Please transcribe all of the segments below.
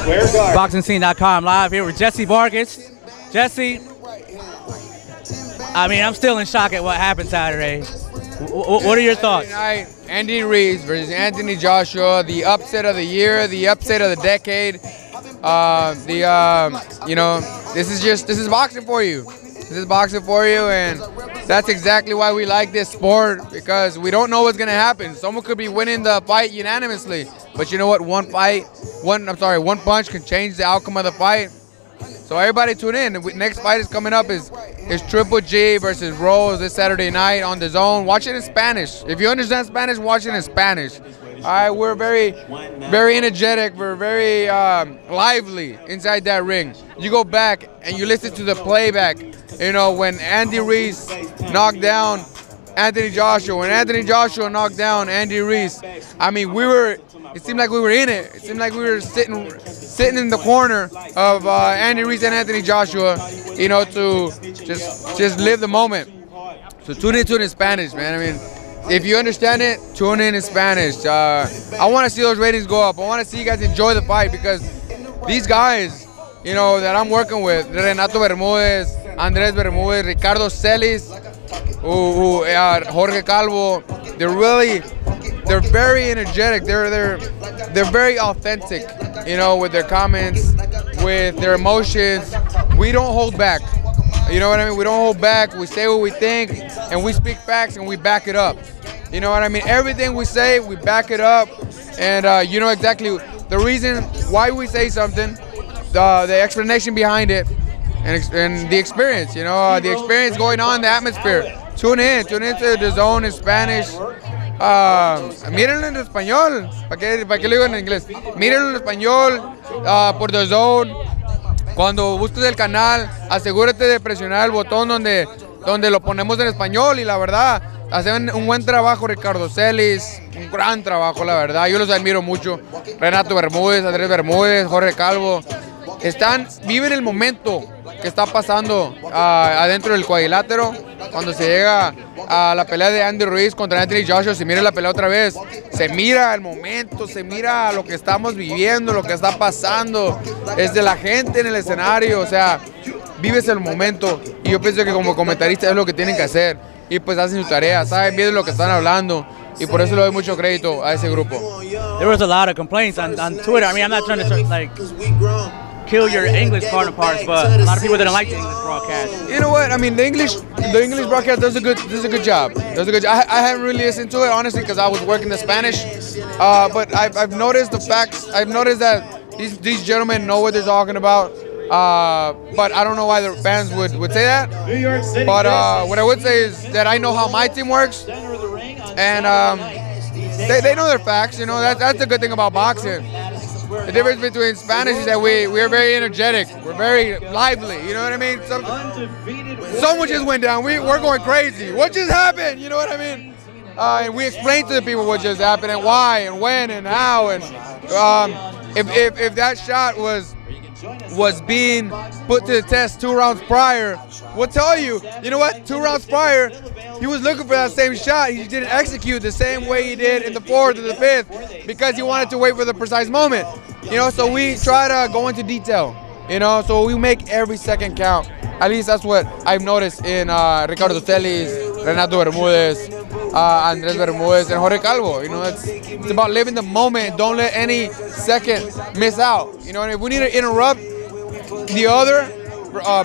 BoxingScene.com live here with Jessie Vargas. Jessie, I mean, I'm still in shock at what happened Saturday. What are your thoughts? Andy Ruiz versus Anthony Joshua, the upset of the year, the upset of the decade. You know, this is boxing for you. This is boxing for you, and that's exactly why we like this sport, because we don't know what's gonna happen. Someone could be winning the fight unanimously, but you know what? One punch can change the outcome of the fight. So everybody tune in. The next fight is coming up is Triple G versus Ruiz this Saturday night on dazn. Watch it in Spanish. If you understand Spanish, watch it in Spanish. All right, we're very, very energetic. We're very lively inside that ring. You go back and you listen to the playback. You know, when Andy Ruiz knocked down Anthony Joshua, when Anthony Joshua knocked down Andy Ruiz, I mean, it seemed like we were in it. It seemed like we were sitting in the corner of Andy Ruiz and Anthony Joshua, you know, to just live the moment. So tune into it in Spanish, man. I mean, if you understand it, tune in Spanish. I want to see those ratings go up. I want to see you guys enjoy the fight, because these guys, you know, that I'm working with, Renato Bermudez, Andres Bermudez, Ricardo Celis, Jorge Calvo, they're very energetic. They're very authentic, you know, with their comments, with their emotions. We don't hold back. You know what I mean? We don't hold back. We say what we think, and we speak facts, and we back it up. You know what I mean? Everything we say, we back it up, and you know exactly the reason why we say something, the explanation behind it, and the experience. You know, the experience going on, the atmosphere. Tune into dazn in Spanish. Mírenlo en español. ¿Para qué lo digo en inglés? Mírenlo en español por dazn. Cuando busques el canal, asegúrate de presionar el botón donde lo ponemos en español, y la verdad, hacen un buen trabajo Ricardo Celis, un gran trabajo, la verdad. Yo los admiro mucho. Renato Bermúdez, Andrés Bermúdez, Jorge Calvo. Viven el momento que está pasando adentro del cuadrilátero. Cuando se llega a la pelea de Andy Ruiz contra Anthony Joshua, se mira la pelea otra vez, se mira el momento, se mira lo que estamos viviendo, lo que está pasando, desde la gente en el escenario. O sea, vives el momento, y yo pienso que como comentarista es lo que tienen que hacer, y pues hacen su tarea, saben bien de lo que están hablando, y por eso le doy mucho crédito a ese grupo. There was a lot of complaints on Twitter. I mean, I'm not trying to kill your English counterparts, but a lot of people didn't like the English broadcast. You know what? I mean, the English broadcast does a good job. I haven't really listened to it, honestly, because I was working the Spanish. But I've noticed the facts. I've noticed that these gentlemen know what they're talking about. But I don't know why the fans would say that. But what I would say is that I know how my team works, and they know their facts. You know, that's the good thing about boxing. The difference between Spanish is that we're very energetic, we're very lively, you know what I mean? Someone just went down, we're going crazy. What just happened? You know what I mean? And we explain to the people what just happened, and why, and when, and how, and if that shot was being put to the test 2 rounds prior, we'll tell you, you know what, 2 rounds prior, he was looking for that same shot. He didn't execute the same way he did in the 4th or the 5th, because he wanted to wait for the precise moment. You know, so we try to go into detail, you know, so we make every second count. At least that's what I've noticed in Ricardo Celis, Renato Bermudez, Andres Bermudez, and Jorge Calvo. You know, it's about living the moment. Don't let any second miss out. You know, and if we need to interrupt the other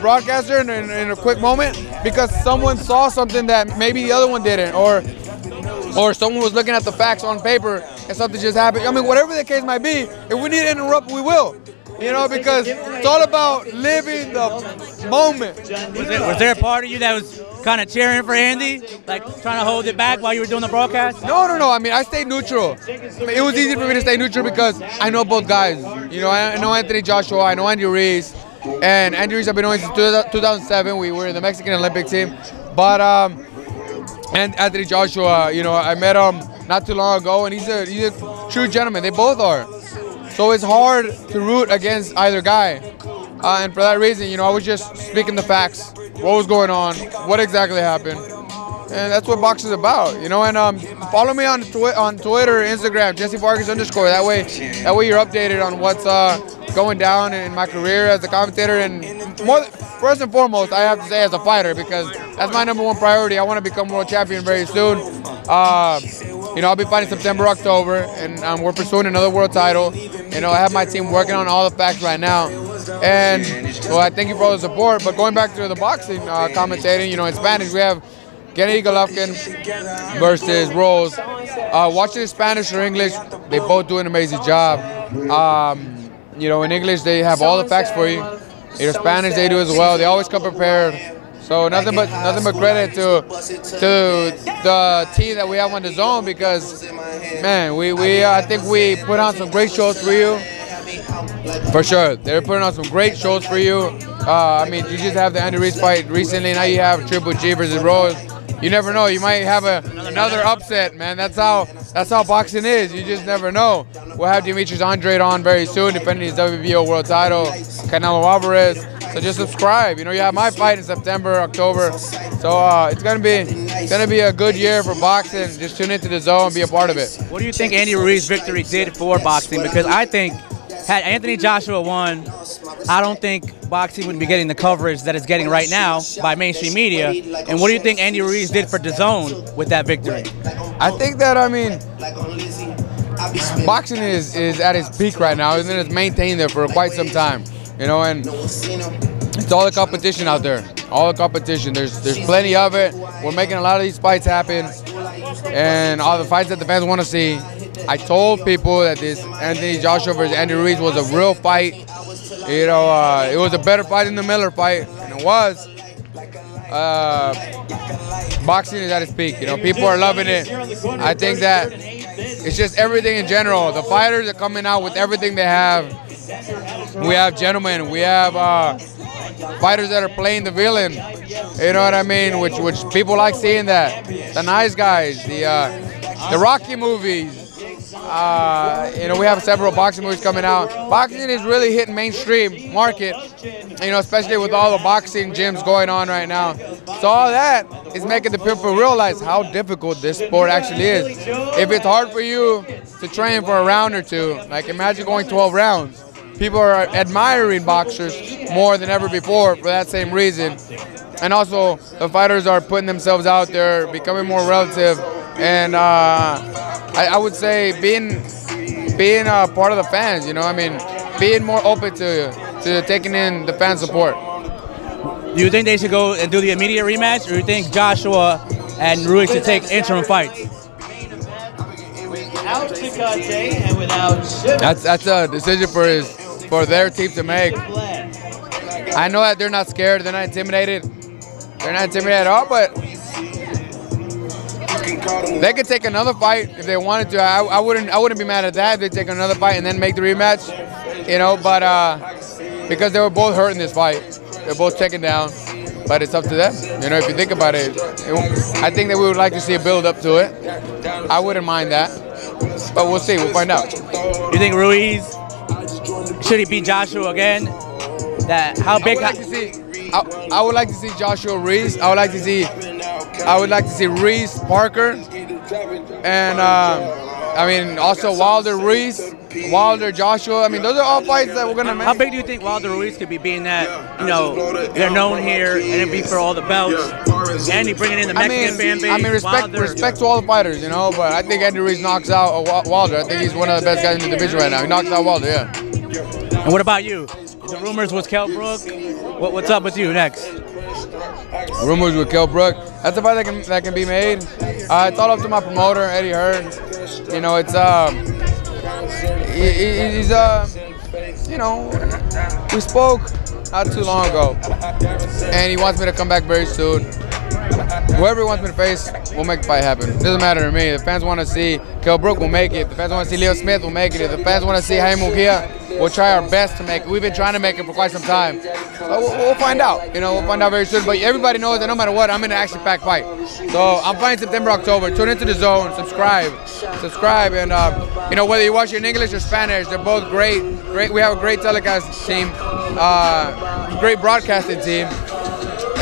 broadcaster in a quick moment because someone saw something that maybe the other one didn't, or someone was looking at the facts on paper and something just happened. I mean, whatever the case might be, if we need to interrupt, we will. You know, because it's all about living the moment. Was there a part of you that was kind of cheering for Andy, like trying to hold it back while you were doing the broadcast? No. I mean, I stayed neutral. It was easy for me to stay neutral because I know both guys. You know, I know Anthony Joshua, I know Andy Ruiz. And Andy Ruiz I've been knowing since 2007. We were in the Mexican Olympic team. But and Anthony Joshua, you know, I met him not too long ago, and he's a true gentleman. They both are. So it's hard to root against either guy. And for that reason, you know, I was just speaking the facts, what was going on, what exactly happened. And that's what boxing is about, you know. And follow me on Twitter, Instagram, Jessie Vargas _. That way you're updated on what's going down in my career as a commentator, and first and foremost, I have to say as a fighter, because that's my #1 priority. I want to become world champion very soon. You know, I'll be fighting September, October, and we're pursuing another world title. You know, I have my team working on all the facts right now. And well, I thank you for all the support. But going back to the boxing commentating, you know, in Spanish we have Gennady Golovkin versus Ruiz. Watching in Spanish or English, they both do an amazing job. You know, in English they have all the facts for you. In Spanish they do as well. They always come prepared. So nothing but credit to the team that we have on dazn, because man, I think we put on some great shows for you. For sure, they're putting on some great shows for you. I mean, you just have the Andy Ruiz fight recently. Now you have Triple G versus Ruiz. You never know. You might have another upset, man. That's how boxing is. You just never know. We'll have Demetrius Andrade on very soon, defending his WBO world title. Canelo Alvarez. So just subscribe. You know, you have my fight in September, October. So it's gonna be a good year for boxing. Just tune into dazn and be a part of it. What do you think Andy Ruiz's victory did for boxing? Because I think had Anthony Joshua won, I don't think boxing would be getting the coverage that it's getting right now by mainstream media. And what do you think Andy Ruiz did for dazn with that victory? I think that, I mean, boxing is at its peak right now, and it's maintained there for quite some time. You know, and it's all the competition out there. All the competition. There's plenty of it. We're making a lot of these fights happen, and all the fights that the fans want to see. I told people that this Anthony Joshua versus Andy Ruiz was a real fight. You know, it was a better fight than the Miller fight, and it was. Boxing is at its peak. You know, people are loving it. I think that it's just everything in general. The fighters are coming out with everything they have. We have gentlemen. We have fighters that are playing the villain. You know what I mean? Which people like seeing that. The nice guys. The Rocky movies. You know, we have several boxing movies coming out. Boxing is really hitting mainstream market, you know, especially with all the boxing gyms going on right now. So all that is making the people realize how difficult this sport actually is. If it's hard for you to train for a round or two, like imagine going 12 rounds. People are admiring boxers more than ever before for that same reason. And also, the fighters are putting themselves out there, becoming more relative. And I would say being a part of the fans, you know, I mean, being more open to taking in the fan support. Do you think they should go and do the immediate rematch, or do you think Joshua and Ruiz should take interim fights? That's a decision for their team to make. I know that they're not scared, they're not intimidated. They're not intimidated at all, but they could take another fight if they wanted to. I wouldn't be mad at that if they take another fight and then make the rematch, you know. But because they were both hurt in this fight, they're both taken down. But it's up to them, you know. If you think about it, I think that we would like to see a build up to it. I wouldn't mind that, but we'll see. We'll find out. You think Ruiz should he beat Joshua again? How big? I would like to see Joshua Ruiz. I would like to see Ruiz Parker, and I mean also Wilder Ruiz, Wilder Joshua. I mean those are all fights that we're gonna make. How big do you think Wilder Ruiz could be, being that you know they're known here and it'd be for all the belts? Andy bringing in the Mexican fan base. I mean respect to all the fighters, you know. But I think Andy Ruiz knocks out Wilder. I think he's one of the best guys in the division right now. He knocks out Wilder, yeah. And what about you? The rumors was Kell Brook. What's up with you next? Rumors with Kell Brook. That's a fight that can be made. It's all up to my promoter, Eddie Hearn. You know, it's he's you know, we spoke not too long ago, and he wants me to come back very soon. Whoever he wants me to face, we'll make the fight happen. It doesn't matter to me. If the fans want to see Kell Brook, we'll make it. If the fans want to see Leo Smith, we'll make it. If the fans want to see Jaime Mujia, we'll try our best to make it. We've been trying to make it for quite some time. So we'll find out. You know, we'll find out very soon. But everybody knows that no matter what, I'm in an action-packed fight. So I'm fighting September, October. Tune into dazn, subscribe, and you know, whether you watch it in English or Spanish, they're both great. We have a great telecast team, great broadcasting team.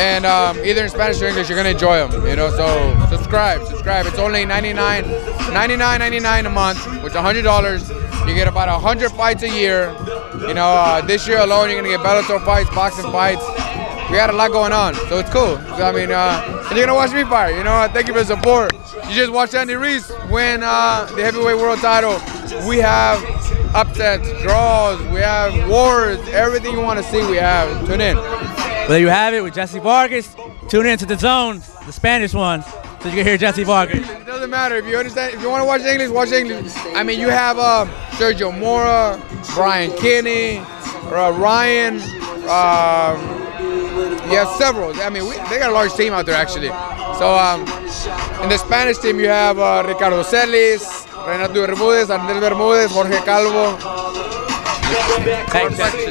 And either in Spanish or English, you're gonna enjoy them. You know, so subscribe. It's only $99.99 a month, which is $100. You get about 100 fights a year. You know, this year alone, you're gonna get Bellator fights, boxing fights. We got a lot going on, so it's cool. So, I mean, and you're gonna watch me fight. You know, thank you for the support. You just watched Andy Ruiz win the heavyweight world title. We have upsets, draws, we have wars, everything you want to see we have. Tune in. Well, there you have it with Jessie Vargas. Tune in to DAZN, the Spanish one, so you can hear Jessie Vargas. It doesn't matter if you understand. If you want to watch English, watch English. I mean, you have Sergio Mora, Brian Kinney, Ryan. You have several. I mean, they got a large team out there actually. So in the Spanish team, you have Ricardo Celis, Renato Bermudez, Andrés Bermudez, Jorge Calvo. Thanks, Jesse.